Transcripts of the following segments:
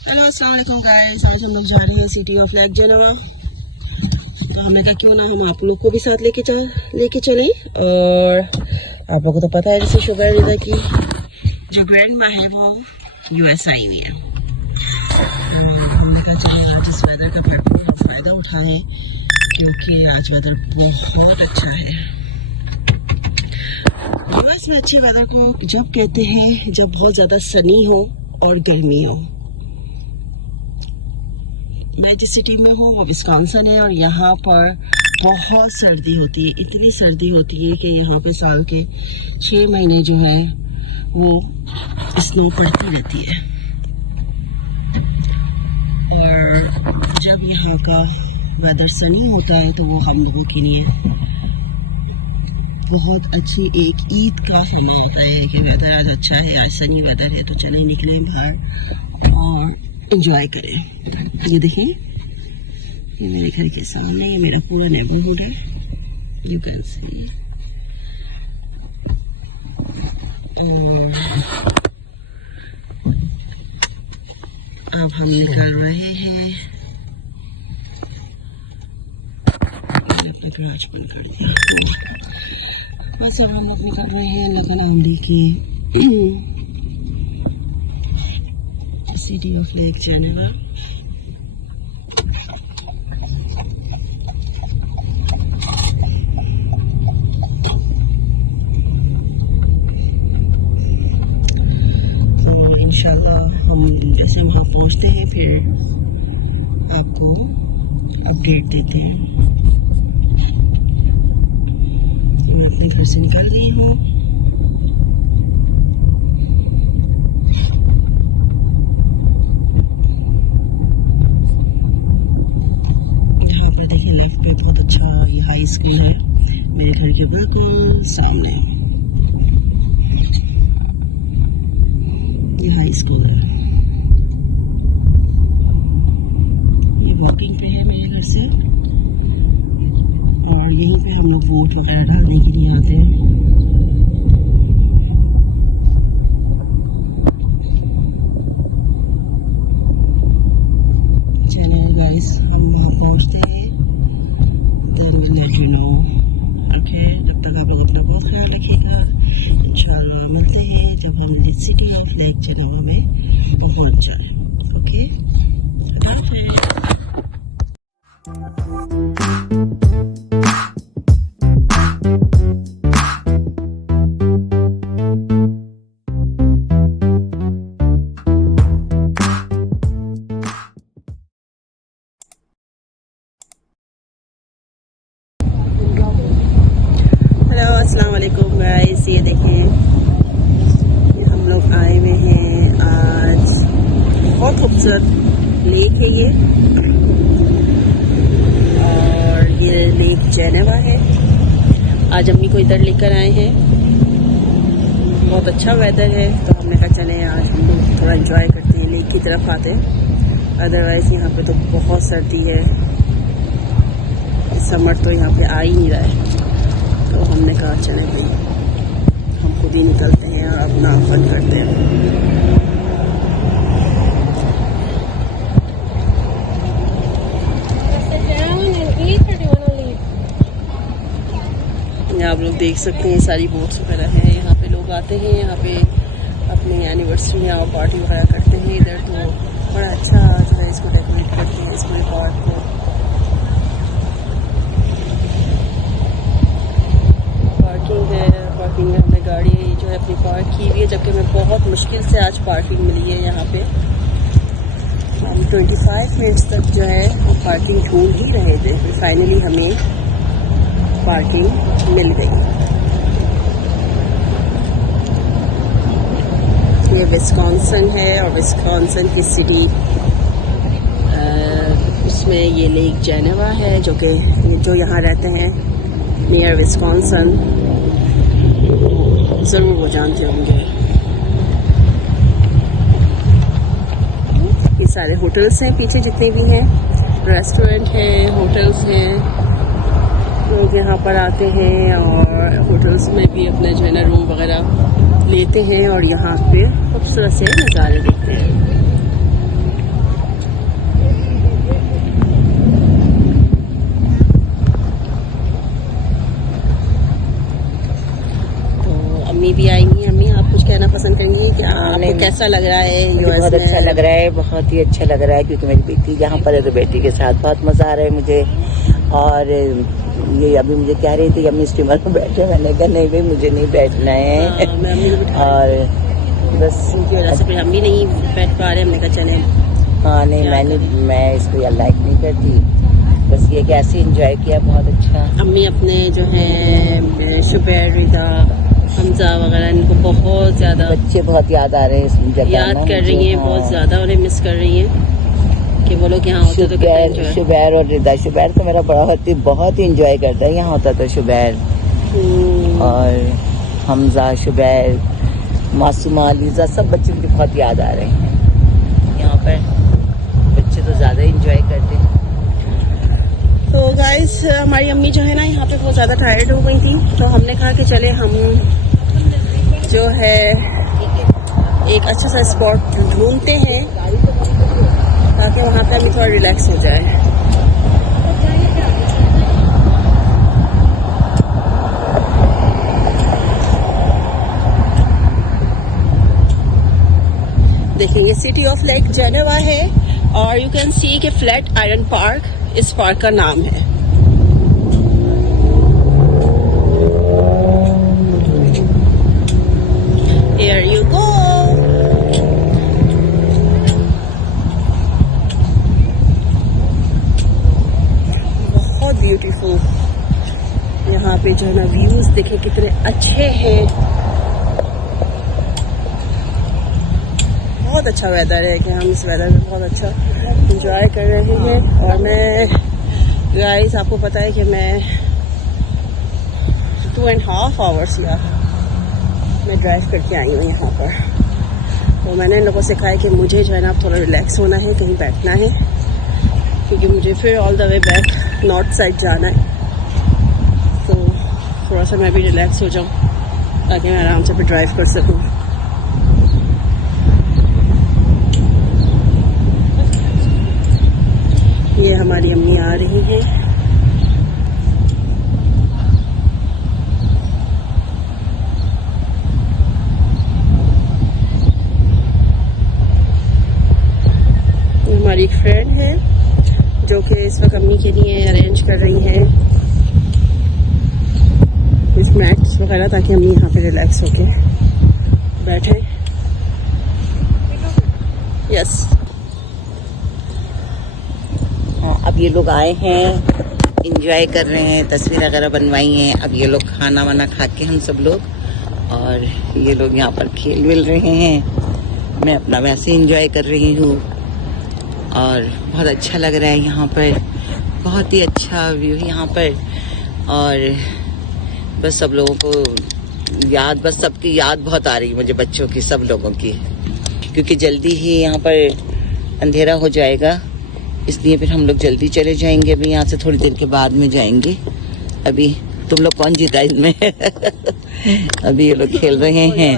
Hello अस्सलाम वालेकुम guys. आज हम लोग जा रहे हैं सिटी ऑफ लेक जेनेवा। तो हमने कहा क्यों ना हम आप लोग को भी साथ लेके चलें। और आप लोगों को तो पता है जैसे शुगर रिजा की जो ग्रैंड माँ है वो यूएस आई हुई है। हमने कहा चलिए आज इस वेदर का भरपूर हम फ़ायदा उठाएं क्योंकि आज वेदर बहुत अच्छा है। यूएस में अच्छे वेदर को जब कहते हैं जब बहुत ज़्यादा सनी हो और गर्मी हो। मैं जिस सिटी में हूँ वो विस्कॉन्सिन है और यहाँ पर बहुत सर्दी होती है। इतनी सर्दी होती है कि यहाँ पे साल के 6 महीने जो है वो स्नो पड़ती रहती है। और जब यहाँ का वेदर सनी होता है तो वो हम लोगों के लिए बहुत अच्छी एक ईद का समय होता है कि वेदर आज अच्छा है, आज सनी वेदर है तो चले निकलें बाहर और एंजॉय करें। ये देखें, ये मेरे घर के सामने ये मेरा पूरा नेबरहुड है, यू कैन सी। अब हम निकल रहे हैं, अपने गैराज बंद कर दिया। बस अब हम लोग निकल रहे हैं लेकिन आंधी की सिटी ऑफ लेक जेनेवा। तो इंशाल्लाह हम जैसे वहाँ पहुँचते हैं फिर आपको अपडेट देते हैं। मैं अपने घर से निकल गई हूँ। लेफ्ट पे बहुत अच्छा ये हाई स्कूल है मेरे घर के बिल्कुल सामने। ये हाई स्कूल है, ये वॉकिंग पे है मेरे घर से और यहीं पे हम लोग वोट वगैरह डालने के लिए आते हैं। चलिए गाइस हम वहाँ पहुँचते हैं then we'll let you know. Okay, तब तक आप लोग अपना बहुत ख्याल रखिएगा। इंशाल्लाह मिलते हैं जब हम इस सिटी ऑफ लेक जेनेवा में पहुंच जाएं। ओके, अस्सलाम वालेकुम गाइस। ये देखिए हम लोग आए हुए हैं, आज बहुत खूबसूरत लेक है ये और ये लेक जेनेवा है। आज अम्मी को इधर लेकर आए हैं, बहुत अच्छा वेदर है तो हमने कहा चले आज हम लोग थोड़ा एंजॉय करते हैं, लेक की तरफ आते हैं। अदरवाइज़ यहाँ पे तो बहुत सर्दी है, समर तो यहाँ पे आ ही नहीं रहा है तो हमने कहा चले भाई हम खुद ही निकलते हैं और अपना फन करते हैं। आप लोग देख सकते हैं सारी बोट्स वगैरह हैं, यहाँ पे लोग आते हैं, यहाँ पे अपनी एनिवर्सरी या पार्टी वगैरह करते हैं इधर। तो बड़ा अच्छा जो है इसको डेकोरेट करते हैं इस पूरे पार्क को। पार्किंग में हमने गाड़ी जो है अपनी पार्क की हुई है, जबकि हमें बहुत मुश्किल से आज पार्किंग मिली है। यहाँ पे हम 25 मिनट्स तक जो है वो पार्किंग ढूंढ ही रहे थे, फिर फाइनली हमें पार्किंग मिल गई। ये विस्कॉन्सिन है और विस्कॉन्सिन की सिटी उसमें ये लेक जेनेवा है जो कि जो यहाँ रहते हैं नियर विस्कॉन्सिन ज़रूर वो जानते होंगे। ये सारे होटल्स हैं पीछे जितने भी हैं, रेस्टोरेंट हैं, होटल्स हैं। लोग यहाँ पर आते हैं और होटल्स में भी अपना जो है ना रूम वगैरह लेते हैं और यहाँ पे खूबसूरत से नज़ारे देखते हैं। कि आपको कैसा लग रहा है यूएस बहुत में? अच्छा लग रहा है, बहुत ही अच्छा लग रहा है, क्योंकि मेरी बेटी यहाँ पर है तो बेटी के साथ बहुत मजा आ रहा है मुझे। और ये अभी मुझे कह रही थी अम्मी स्टीमर में बैठे, मैंने कहा नहीं भाई मुझे नहीं बैठना है। मैं अम्मी को बिठा और बस उनकी वजह से फिर हम भी नहीं बैठ पा रहे, हमने कहा चले। हाँ नहीं, मैं इसको यार लाइक नहीं करती, बस ये कि ऐसे इंजॉय किया बहुत अच्छा। अम्मी अपने जो है शुबैर, रिदा, हमजा वगैरह इनको बहुत ज़्यादा बच्चे बहुत याद आ रहे हैं इस जगह, याद कर रही हैं, बहुत ज़्यादा उन्हें मिस कर रही हैं कि वो लोग यहाँ होते तो कितना enjoy। शुबैर और रिदा, शुबैर तो मेरा बहुत ही इंजॉय करता है यहाँ होता तो शुबैर, और हमजा, शुबैर, मासूमा, लीजा, सब बच्चे मुझे बहुत याद आ रहे हैं यहाँ पर। बच्चे तो ज़्यादा इंजॉय करते हैं। तो गाइस हमारी अम्मी जो है ना यहाँ पे बहुत ज़्यादा टायर्ड हो गई थी, तो हमने कहा कि चले हम जो है एक अच्छा सा स्पॉट ढूंढते हैं ताकि वहाँ पे अम्मी थोड़ा रिलैक्स हो जाए। देखेंगे सिटी ऑफ लेक जेनेवा है, और यू कैन सी कि फ्लैट आयरन पार्क इस पार्क का नाम है। Here you go। बहुत ब्यूटीफुल यहाँ पे जो है ना व्यूज देखे कितने अच्छे हैं, बहुत अच्छा वेदर है कि हम इस वेदर में बहुत अच्छा इंजॉय कर रहे हैं। और मैं गाइस आपको पता है कि मैं 2.5 आवर्स या मैं ड्राइव करके आई हूँ यहाँ पर, तो मैंने इन लोगों से कहा है कि मुझे जो है ना थोड़ा रिलैक्स होना है, कहीं बैठना है, क्योंकि मुझे फिर all the way back north side जाना है, तो थोड़ा सा मैं भी रिलैक्स हो जाऊँ ताकि मैं आराम से फिर ड्राइव कर सकूँ। ये हमारी अम्मी आ रही हैं। हमारी एक फ्रेंड है जो कि इस वक्त अम्मी के लिए अरेंज कर रही है कुछ मैट्स वगैरह ताकि अम्मी यहाँ पे रिलैक्स होके बैठे। यस अब ये लोग आए हैं, इंजॉय कर रहे हैं, तस्वीर वगैरह बनवाई हैं। अब ये लोग खाना वाना खा के हम सब लोग, और ये लोग यहाँ पर खेल मिल रहे हैं, मैं अपना वैसे इंजॉय कर रही हूँ, और बहुत अच्छा लग रहा है यहाँ पर, बहुत ही अच्छा व्यू है यहाँ पर। और बस सब लोगों को याद, बस सबकी याद बहुत आ रही है मुझे, बच्चों की, सब लोगों की, क्योंकि जल्दी ही यहाँ पर अंधेरा हो जाएगा, इसलिए फिर हम लोग जल्दी चले जाएंगे। अभी यहाँ से थोड़ी देर के बाद में जाएंगे। अभी तुम लोग कौन जीता इसमें? अभी ये लोग खेल रहे हैं।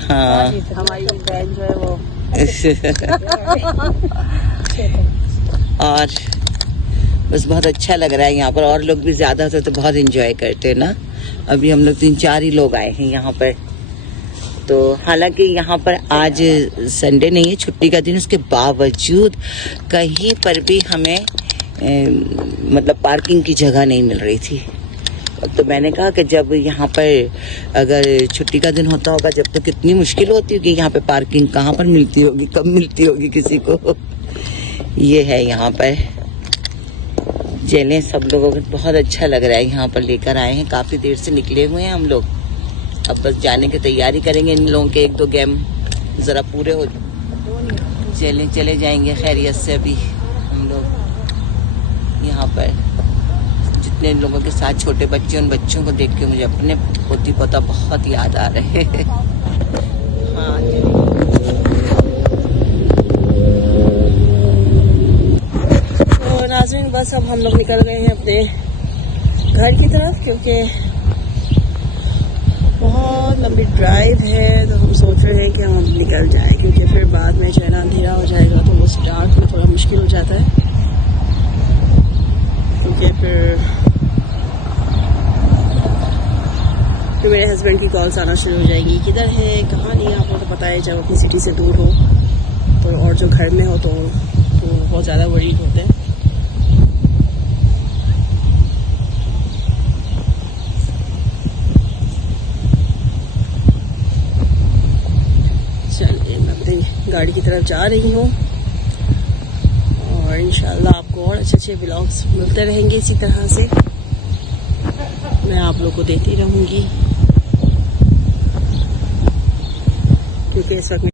हाँ हमारी बहन जो है वो और बस बहुत अच्छा लग रहा है यहाँ पर, और लोग भी ज्यादा होते तो बहुत एंजॉय करते हैं ना। अभी हम लोग 3-4 ही लोग आए हैं यहाँ पर, तो हालांकि यहाँ पर आज संडे नहीं है, छुट्टी का दिन, उसके बावजूद कहीं पर भी हमें मतलब पार्किंग की जगह नहीं मिल रही थी। तो मैंने कहा कि जब यहाँ पर अगर छुट्टी का दिन होता होगा, जब तो कितनी मुश्किल होती होगी यहाँ पे पार्किंग, कहाँ पर मिलती होगी, कब मिलती होगी किसी को। ये है यहाँ पर चलें, सब लोगों को बहुत अच्छा लग रहा है यहाँ पर, लेकर आए हैं, काफ़ी देर से निकले हुए हैं हम लोग, अब बस जाने की तैयारी करेंगे। इन लोगों के 1-2 गेम ज़रा पूरे हो, चले जाएंगे खैरियत से। अभी हम लोग यहाँ पर जितने लोगों के साथ छोटे बच्चे, उन बच्चों को देख के मुझे अपने पोती पोता बहुत याद आ रहे हैं। हाँ तो नाज़रीन, बस अब हम लोग निकल गए हैं अपने घर की तरफ, क्योंकि बहुत लंबी ड्राइव है, तो हम सोच रहे हैं कि हम निकल जाएं, क्योंकि फिर बाद में जो है ना अंधेरा हो जाएगा तो वो स्टार्ट में थोड़ा मुश्किल हो जाता है, क्योंकि फिर मेरे हस्बैंड की कॉल्स आना शुरू हो जाएगी, किधर है कहाँ नहीं। आपको तो पता है जब अपनी सिटी से दूर हो तो, और जो घर में हो तो बहुत ज़्यादा वरीड होते हैं। चलिए मैं अपनी गाड़ी की तरफ जा रही हूँ और इंशाल्लाह आपको और अच्छे व्लॉग्स मिलते रहेंगे इसी तरह से। मैं आप लोग को देती रहूँगी क्योंकि इस वक्त